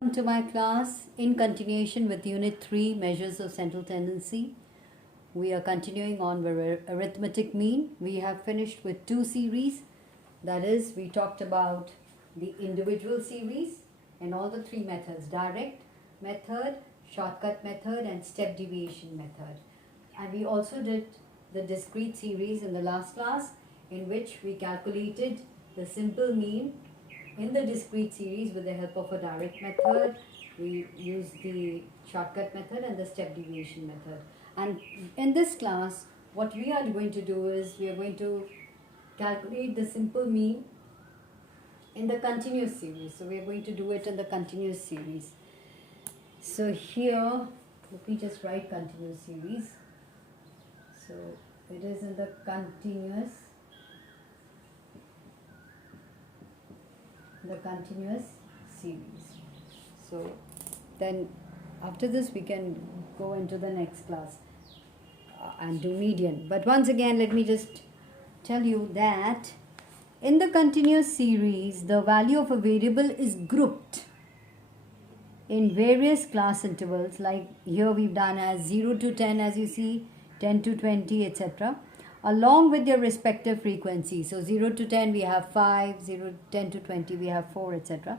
Welcome to my class in continuation with Unit 3 Measures of Central Tendency. We are continuing on with arithmetic mean. We have finished with two series. That is, we talked about the individual series and all the three methods: direct method, shortcut method, and step deviation method. And we also did the discrete series in the last class, in which we calculated the simple mean in the discrete series with the help of a direct method. We use the shortcut method and the step deviation method. And in this class, what we are going to do is we are going to calculate the simple mean in the continuous series. So we are going to do it in the continuous series. So here, let me just write continuous series. So it is in the continuous series. So then after this we can go into the next class and do median. But once again, let me just tell you that in the continuous series, the value of a variable is grouped in various class intervals. Like here we've done as 0 to 10, as you see, 10 to 20, etc., along with their respective frequencies. So 0 to 10 we have 5, 10 to 20 we have 4, etc.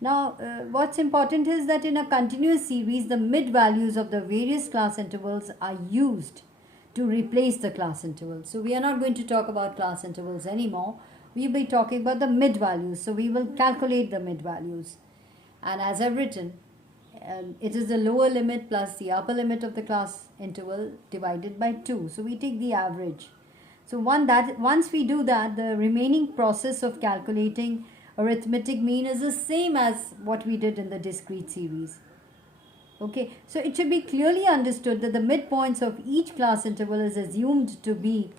Now what's important is that in a continuous series, the mid values of the various class intervals are used to replace the class intervals. So we are not going to talk about class intervals anymore. We'll be talking about the mid values. So we will calculate the mid values. And as I've written, it is the lower limit plus the upper limit of the class interval divided by 2. So we take the average. So once we do that, the remaining process of calculating arithmetic mean is the same as what we did in the discrete series. Okay, so it should be clearly understood that the midpoints of each class interval is assumed to be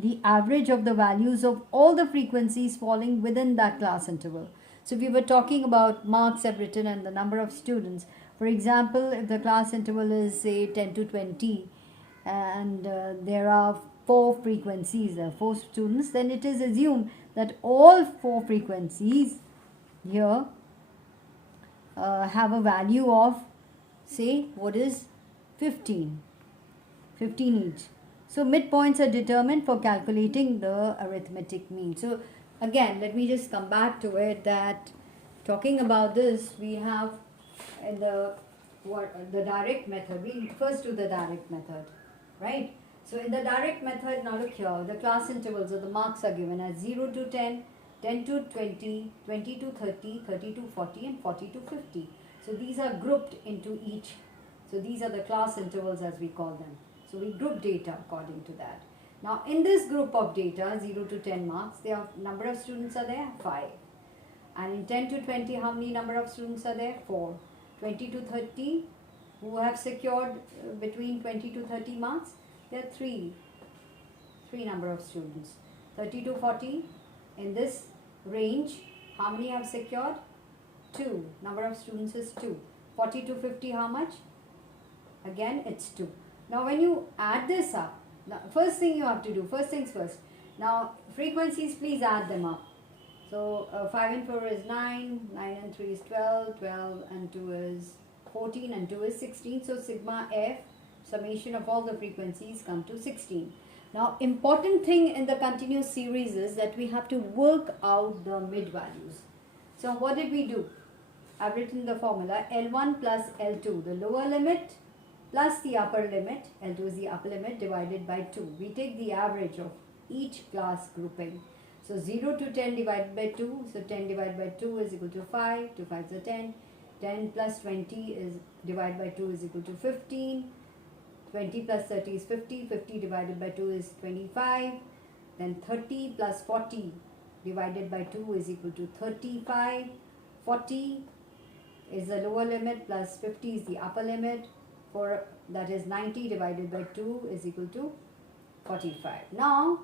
the average of the values of all the frequencies falling within that class interval. So if we were talking about marks I've written and the number of students, for example, if the class interval is say 10 to 20 and there are 4 frequencies, there are 4 students, then it is assumed that all 4 frequencies here have a value of, say, what is 15 each. So midpoints are determined for calculating the arithmetic mean. So again, let me just come back to it, that talking about this, we have in the direct method. We first do the direct method, right? So in the direct method, now look here, the class intervals or the marks are given as 0 to 10, 10 to 20, 20 to 30, 30 to 40, and 40 to 50. So these are grouped into each. So these are the class intervals as we call them. So we group data according to that. Now in this group of data, 0 to 10 marks, the number of students are there? 5. And in 10 to 20, how many number of students are there? 4. 20 to 30, who have secured between 20 to 30 marks? There are 3 number of students. 30 to 40, in this range, how many have secured? 2. Number of students is 2. 40 to 50, how much? Again, it's 2. Now when you add this up, first thing you have to do, first things first. Now frequencies, please add them up. So 5 and 4 is 9, 9 and 3 is 12, 12 and 2 is 14, and 2 is 16. So sigma f, summation of all the frequencies, come to 16. Now important thing in the continuous series is that we have to work out the mid values. So what did we do? I've written the formula L1 plus L2, the lower limit plus the upper limit, L2 is the upper limit, divided by 2. We take the average of each class grouping. So 0 to 10 divided by 2, so 10 divided by 2 is equal to 5, 2 5s are 10, 10 plus 20 is divided by 2 is equal to 15, 20 plus 30 is 50, 50 divided by 2 is 25, then 30 plus 40 divided by 2 is equal to 35, 40 is the lower limit plus 50 is the upper limit, for that is 90 divided by 2 is equal to 45. Now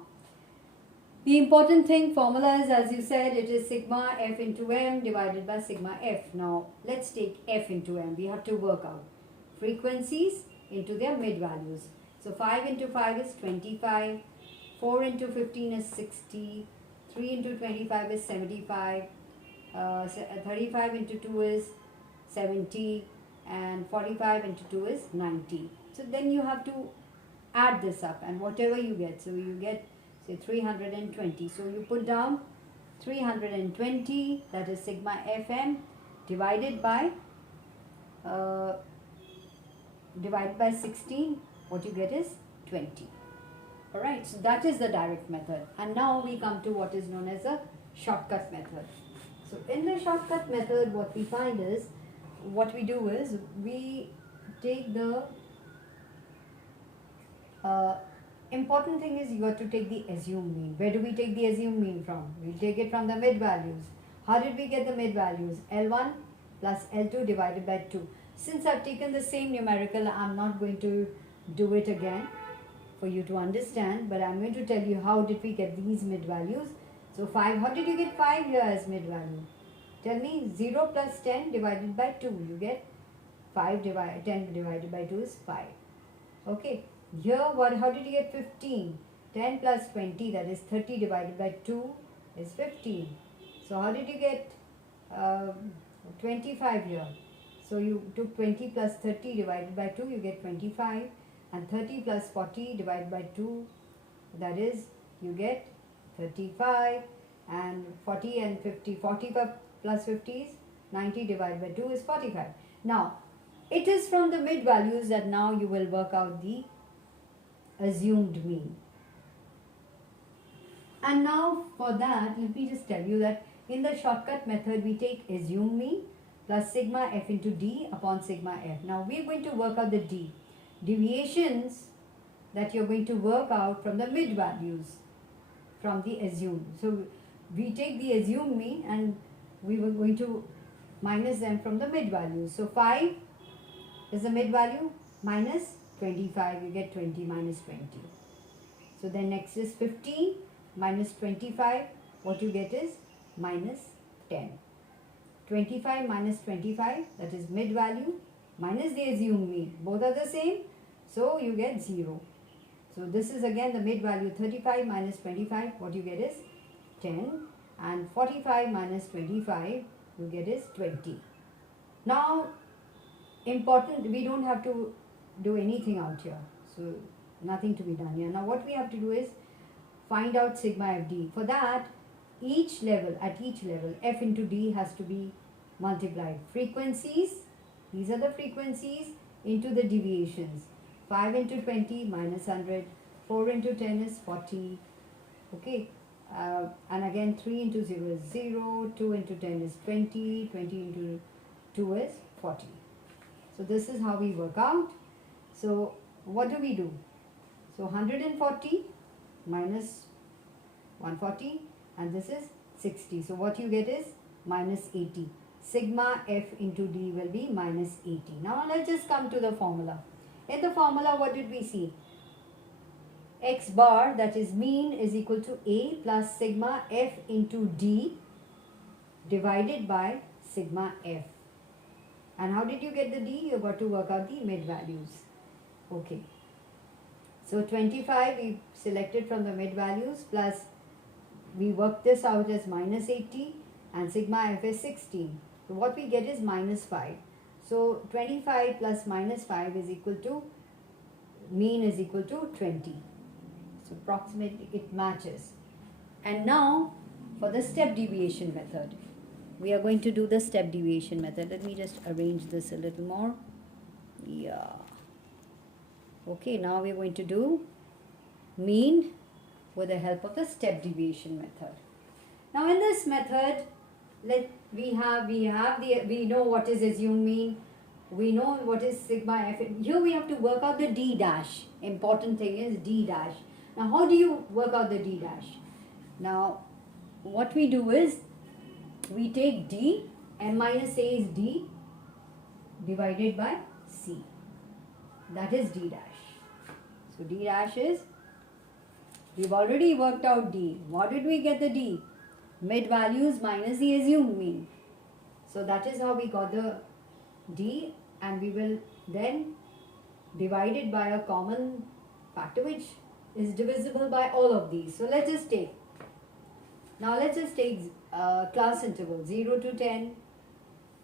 the important thing, formula is, as you said, it is sigma f into m divided by sigma f. Now let's take f into m. We have to work out frequencies into their mid values. So 5 into 5 is 25, 4 into 15 is 60, 3 into 25 is 75, 35 into 2 is 70, and 45 into 2 is 90. So then you have to add this up, and whatever you get, so you get say 320. So you put down 320, that is sigma Fm, divided by 16. What you get is 20. Alright, so that is the direct method. And now we come to what is known as a shortcut method. So in the shortcut method, what we find is, what we do is, we take the important thing is, you got to take the assumed mean. Where do we take the assumed mean from? We'll take it from the mid values. How did we get the mid values? L1 plus L2 divided by 2. Since I've taken the same numerical, I'm not going to do it again for you to understand, but I'm going to tell you how did we get these mid values. So 5, how did you get 5 here as mid value? Tell me. 0 plus 10 divided by 2, you get 10 divided by 2 is 5. Okay, here how did you get 15? 10 plus 20, that is 30 divided by 2 is 15. So how did you get 25 here? So you took 20 plus 30 divided by 2, you get 25, and 30 plus 40 divided by 2, that is, you get 35, and 40 and 50, 40 plus 50 is 90 divided by 2 is 45. Now, it is from the mid values that now you will work out the assumed mean. And now for that, let me just tell you that in the shortcut method, we take assumed mean plus sigma f into d upon sigma f. Now we are going to work out the d. Deviations that you're going to work out from the mid values from the assumed. So we take the assumed mean and we were going to minus them from the mid values. So 5 is the mid value, minus 25, you get 20 minus 20. So then next is 15 minus 25, what you get is minus 10. 25 minus 25, that is mid value, minus the assumed mean. Both are the same, so you get 0. So this is again the mid value. 35 minus 25, what you get is 10. And 45 minus 25, you get is 20. Now, important, we don't have to do anything out here. So nothing to be done here. Now what we have to do is find out sigma fd. For that, at each level, f into d has to be multiplied. Frequencies, these are the frequencies, into the deviations. 5 into 20 minus 100, 4 into 10 is 40, okay, and again 3 into 0 is 0, 2 into 10 is 20, 20 into 2 is 40. So this is how we work out. So what do we do? So 140 minus 140, and this is 60. So what you get is minus 80. Sigma f into d will be minus 80. Now let's just come to the formula. In the formula, what did we see? X bar, that is mean, is equal to A plus sigma f into d divided by sigma f. And how did you get the d? You got to work out the mid values. Okay. So 25 we selected from the mid values, plus we work this out as minus 80, and sigma f is 16. So what we get is minus 5. So 25 plus minus 5 is equal to, mean is equal to 20. So approximately it matches. And now for the step deviation method. We are going to do the step deviation method. Let me just arrange this a little more. Yeah. Okay, now we are going to do mean with the help of the step deviation method. Now in this method, we know what is assumed mean. We know what is sigma f. Here we have to work out the d dash. Important thing is d dash. Now how do you work out the d dash? Now what we do is, we take d, m minus a is d divided by c. That is d dash. So d dash is, we've already worked out d. What did we get the d? Mid values minus the assumed mean. So that is how we got the d, and we will then divide it by a common factor which is divisible by all of these. So let's just take class interval 0 to 10,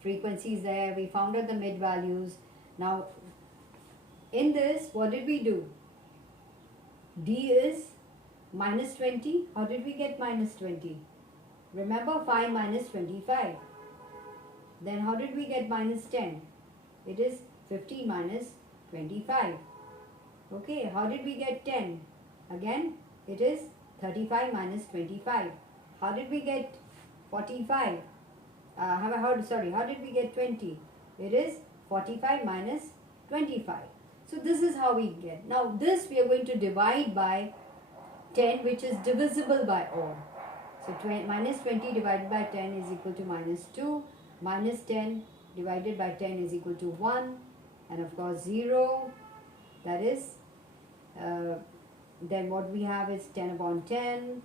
frequencies there, we found out the mid values. Now in this, what did we do? D is minus 20. How did we get minus 20? Remember 5 minus 25. Then how did we get minus 10? It is 15 minus 25. Okay, how did we get 10? Again, it is 35 minus 25. How did we get 45? How did we get 20? It is 45 minus 25. So this is how we get. Now this we are going to divide by 10, which is divisible by all. So minus 20 divided by 10 is equal to minus 2. Minus 10 divided by 10 is equal to 1. And of course 0. That is, then what we have is 10 upon 10.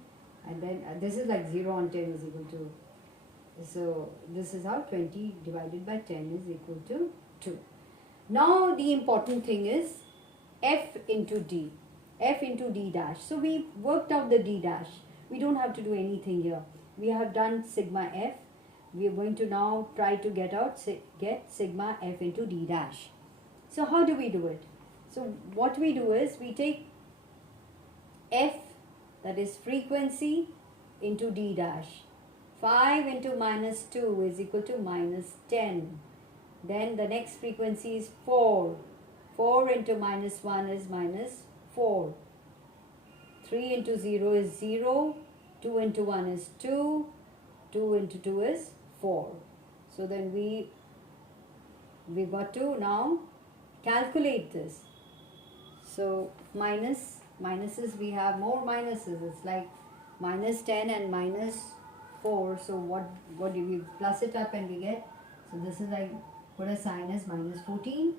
And then this is like 0 on 10 is equal to. So this is how 20 divided by 10 is equal to 2. Now the important thing is f into d. F into d dash. So we worked out the d dash. We don't have to do anything here. We have done sigma f. We are going to now try to get sigma f into d dash. So how do we do it? So what we do is we take f, that is frequency, into d dash. 5 into minus 2 is equal to minus 10. Then the next frequency is 4. 4 into minus 1 is minus 4. 3 into 0 is 0. 2 into 1 is 2. 2 into 2 is 4. So then we got to now calculate this. So minuses, we have more minuses. It's like minus 10 and minus 4. So what do we plus it up and we get? So this is like, put a sign as minus 14.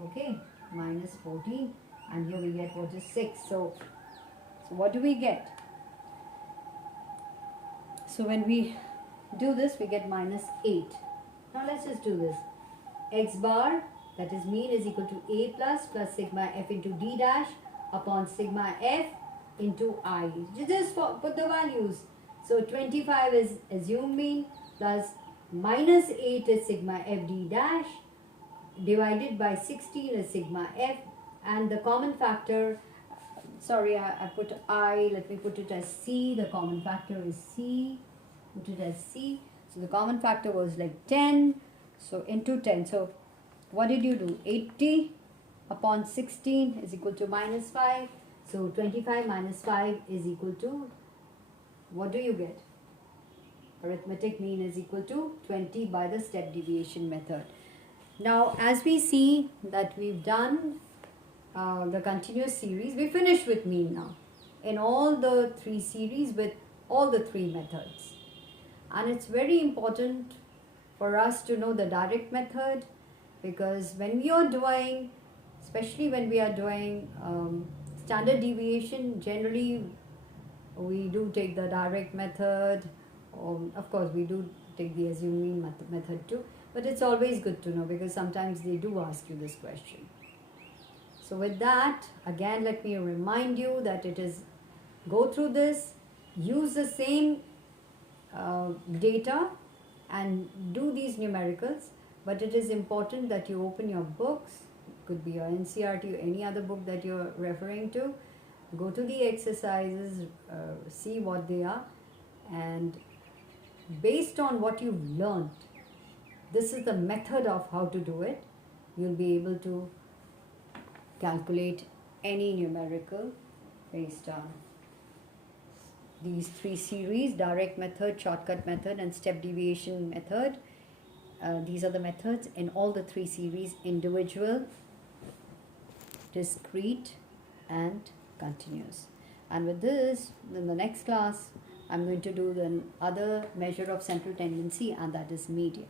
Okay, minus 14. And here we get what is 6. So what do we get? So when we do this, we get minus 8. Now let's just do this. X bar, that is mean, is equal to A plus sigma f into d dash upon sigma f into I. Just put the values. So 25 is assumed mean plus minus 8 is sigma f d dash divided by 16 is sigma f, and the common factor, sorry, I put I, let me put it as C. The common factor is C. Put it as C. So the common factor was like 10. So into 10. So what did you do? 80 upon 16 is equal to minus 5. So 25 minus 5 is equal to, what do you get? Arithmetic mean is equal to 20 by the step deviation method. Now as we see that we've done the continuous series, we finished with mean now in all the 3 series with all the 3 methods. And it's very important for us to know the direct method, because when we are doing, especially when we are doing standard deviation, generally we do take the direct method. Of course we do take the assumed mean method too, but it's always good to know because sometimes they do ask you this question. So with that, again, let me remind you that it is, go through this, use the same data and do these numericals, but it is important that you open your books, could be your NCERT or any other book that you're referring to, go to the exercises, see what they are, and based on what you've learned, this is the method of how to do it. You'll be able to calculate any numerical based on these 3 series: direct method, shortcut method, and step deviation method. These are the methods in all the 3 series: individual, discrete, and continuous. And with this, in the next class, I'm going to do the other measure of central tendency, and that is median.